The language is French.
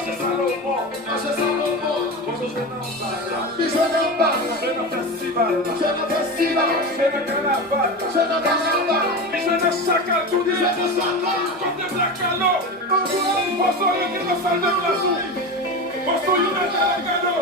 Marche Salomon. Marche Salomon. Bonjour, Je n'en pas. je n'en festival. Je n'en festival. Je n'en carnaval. Je n'en carnaval. Je n'en chacal tout dit. Je n'en chacal. Comme des black allo. Bonsoir, il y a une salle de classe. Bonsoir, il y a un cadeau.